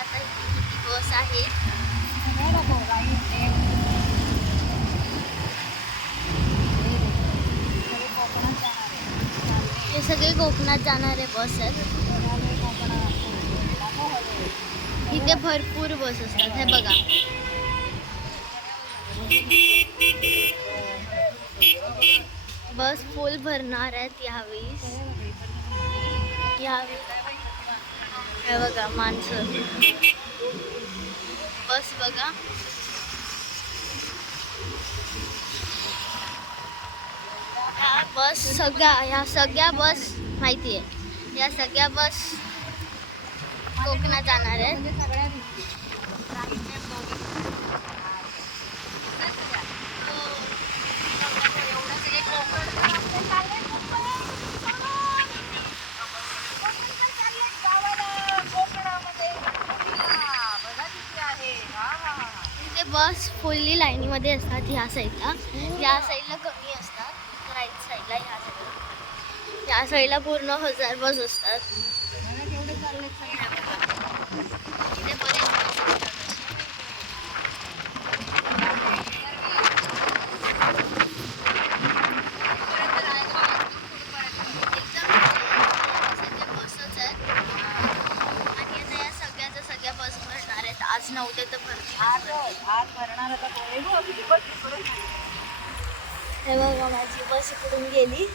बस आहे? हे सगळे कोकणात जाणारे बस आहेत. इथे भरपूर बस असतात हे बघा. बस फुल भरणार आहेत यावेळी यावेळी हे बघा माणसं. बस बघा. ह्या बस सगळ्या ह्या सगळ्या बस माहिती आहे या सगळ्या बस कोकणात जाणार आहेत. इथे बस फुल्ली लाईनीमध्ये असतात ह्या साईडला या साईडला कमी असतात. राईट साईडला ह्या साईडला या साईडला पूर्ण हजार बस असतात इथे बरेच बस असतात असे. एकदम सगळ्या बसच आहेत आणि आता या सगळ्याच्या सगळ्या बस भरणार आज नव्हते तर हे बघा माझी बस इकडून गेली.